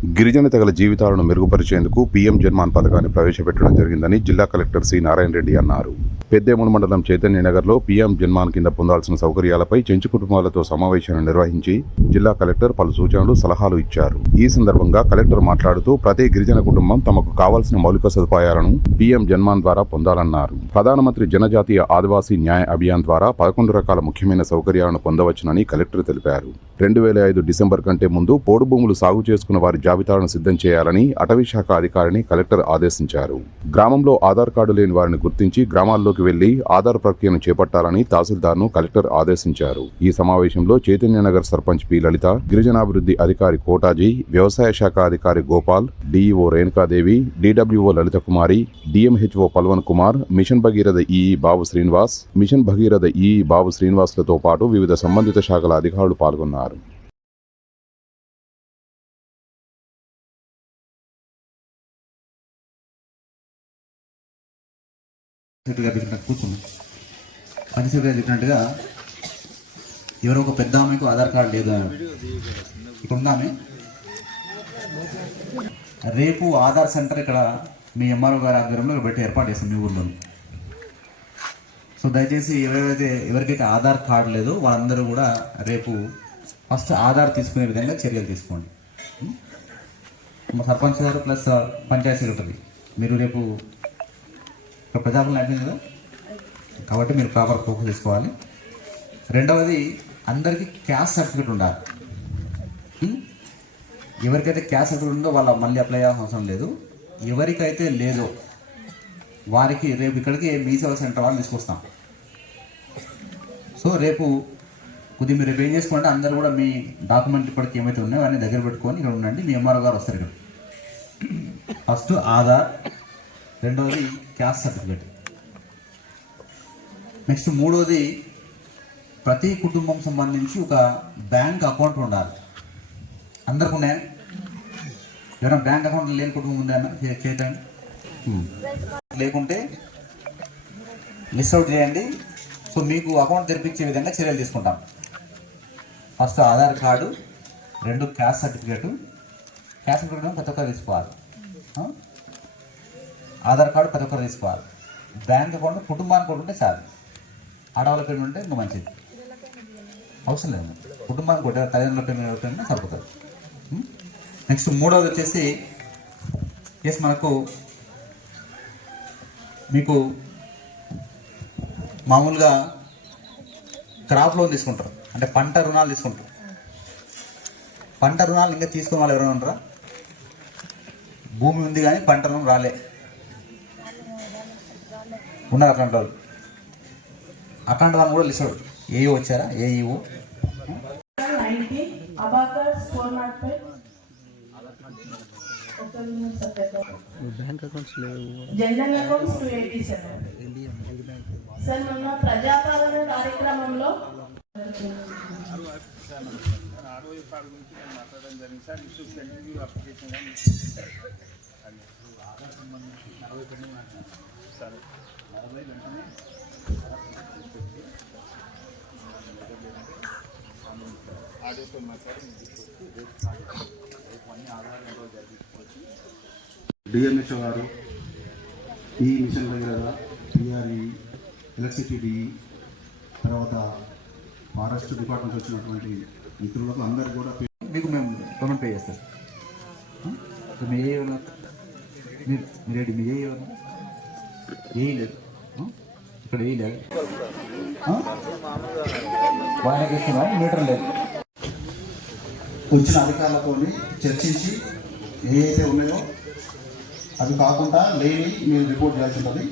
గిరిజన తెగల జీవితాలను మెరుగుపరిచేందుకు పీఎం జన్మాన్ పథకాన్ని ప్రవేశపెట్టడం జరిగిందని జిల్లా కలెక్టర్ సి నారాయణ రెడ్డి అన్నారు. పెద్దేముల్ మండలం చైతన్యనగర్లో పీఎం జన్మాన్ కింద పొందాల్సిన సౌకర్యాలపై చెంచు కుటుంబాలతో సమావేశాన్ని నిర్వహించి జిల్లా కలెక్టర్ పలు సూచనలు, సలహాలు ఇచ్చారు. ఈ సందర్భంగా కలెక్టర్ మాట్లాడుతూ ప్రతి గిరిజన కుటుంబం తమకు కావాల్సిన మౌలిక సదుపాయాలను పీఎం జన్మాన్ ద్వారా పొందాలన్నారు. ప్రధానమంత్రి జనజాతీయ ఆదివాసీ న్యాయ అభియాన్ ద్వారా 11 రకాల ముఖ్యమైన సౌకర్యాలను పొందవచ్చునని కలెక్టర్ తెలిపారు. 2005 డిసెంబర్ కంటే ముందు పోడు భూములు సాగు చేసుకున్న వారి జాబితాలను సిద్ధం చేయాలని అటవీ శాఖ అధికారిని కలెక్టర్ ఆదేశించారు. గ్రామంలో ఆధార్ కార్డు లేని వారిని గుర్తించి గ్రామాల్లోకి వెళ్లి ఆధార్ ప్రక్రియను చేపట్టాలని తహసీల్దార్ను కలెక్టర్ ఆదేశించారు. ఈ సమావేశంలో చైతన్యనగర్ సర్పంచ్ పి లలిత, గిరిజనాభివృద్ధి అధికారి కోటాజీ, వ్యవసాయ శాఖ అధికారి Gopal, DEO Renukadevi, DWO Lalitha Kumari, DMHO Palvan Kumar, mission Bhagiratha EE Babu శ్రీనివాస్లతో పాటు వివిధ సంబంధిత శాఖల అధికారులు పాల్గొన్నారు. పనిసరిగా చెప్పినట్టుగా ఎవరో ఒక పెద్ద ఆమెకు ఆధార్ కార్డు లేదు ఇక్కడ ఉందామె. రేపు ఆధార్ సెంటర్ ఇక్కడ మీ ఎంఆర్ఓ గారి ఆధ్వర్యంలో పెట్టి ఏర్పాటు చేస్తాం మీ ఊర్లో. సో దయచేసి ఎవరికైతే ఆధార్ కార్డు లేదో వాళ్ళందరూ కూడా రేపు ఫస్ట్ ఆధార్ తీసుకునే విధంగా చర్యలు తీసుకోండి. మా సర్పంచ్ గారు ప్లస్ పంచాయతీ సెక్రటరీ మీరు రేపు ఇక్కడ ప్రజాపాలన అయిపోయింది కదా, కాబట్టి మీరు ప్రాపర్ ఫోకస్ చేసుకోవాలి. రెండవది, అందరికీ క్యాస్ట్ సర్టిఫికేట్ ఉండాలి. ఎవరికైతే క్యాస్ట్ సర్టిఫికేట్ ఉందో వాళ్ళ మళ్ళీ అప్లై అవ్వాల్సిన అవసరం లేదు. ఎవరికైతే లేదో వారికి రేపు ఇక్కడికి మీ సేవా సెంటర్ వాళ్ళు తీసుకొస్తాం. సో రేపు కొద్దిగా మీరు రేపు ఏం చేసుకోండి, అందరూ కూడా మీ డాక్యుమెంట్ ఇప్పటికి ఏమైతే ఉన్నాయో అన్నీ దగ్గర పెట్టుకొని ఇక్కడ ఉండండి. మీ ఎంఆర్ఓ గారు వస్తారు ఇక్కడ. ఫస్ట్ ఆధార్, రెండవది క్యాస్ట్ సర్టిఫికేట్, నెక్స్ట్ మూడవది ప్రతి కుటుంబం సంబంధించి ఒక బ్యాంక్ అకౌంట్ ఉండాలి. అందరికి ఉన్నాయా? ఎవరైనా బ్యాంక్ అకౌంట్ లేని కుటుంబం ఉందా అన్న చేయండి. లేకుంటే లిస్ట్ అవుట్ చేయండి. సో మీకు అకౌంట్ తెరిపించే విధంగా చర్యలు తీసుకుంటాం. First Aadhaar card, 2 caste certificate. Caste certificate ప్రతి ఒక్కరు తీసుకోవాలి. ఆధార్ కార్డు ప్రతి ఒక్కరు తీసుకోవాలి. బ్యాంక్ అకౌంట్ కుటుంబానికి ఒకటి ఉంటే చాలు. ఆడవాళ్ళ పేరు ఉంటే ఇంకా మంచిది, అవసరం లేదు. కుటుంబానికి ఒకటి తల్లిదండ్రుల పేరు మీద ఉంటే సరిపోతుంది. నెక్స్ట్ మూడవది వచ్చేసి మనకు మీకు మామూలుగా క్రాప్ లోన్ తీసుకుంటారు, అంటే పంట రుణాలు తీసుకుంటారు. పంట రుణాలు ఇంకా తీసుకున్న వాళ్ళు ఎవరైనా ఉంటారా? భూమి ఉంది కానీ పంట రుణం రాలే ఉన్నారు అట్లాంటి వాళ్ళు. అట్లాంటి వాళ్ళు కూడా లిస్ట్ ఏఈఓ వచ్చారా? ఏఈఓ బ్యాంక్ అకౌంట్స్ లేవు. General accounts 287. సార్ మొన్న ప్రజాపాలన కార్యక్రమంలో డిఎంహెచ్ఓ గారు, ఈ మిషన్ దగ్గర పిఆర్ఈ, ఎలక్ట్రిసిటీ డిఈ, తర్వాత ఫారెస్ట్ డిపార్ట్మెంట్ వచ్చినటువంటి మిత్రులకు అందరికీ కూడా మీకు మేము పేమెంట్ పే చేస్తాం. మీ ఏ మీరేంటి మీ ఏ లేదు ఇక్కడ ఏ లేదు, వాళ్ళకి ఇస్తున్నా మీటర్ లేదు. వచ్చిన అధికారులతో చర్చించి ఏ అయితే ఉన్నాయో అవి కాకుండా లేని మీరు రిపోర్ట్ చేయాల్సి ఉంటుంది.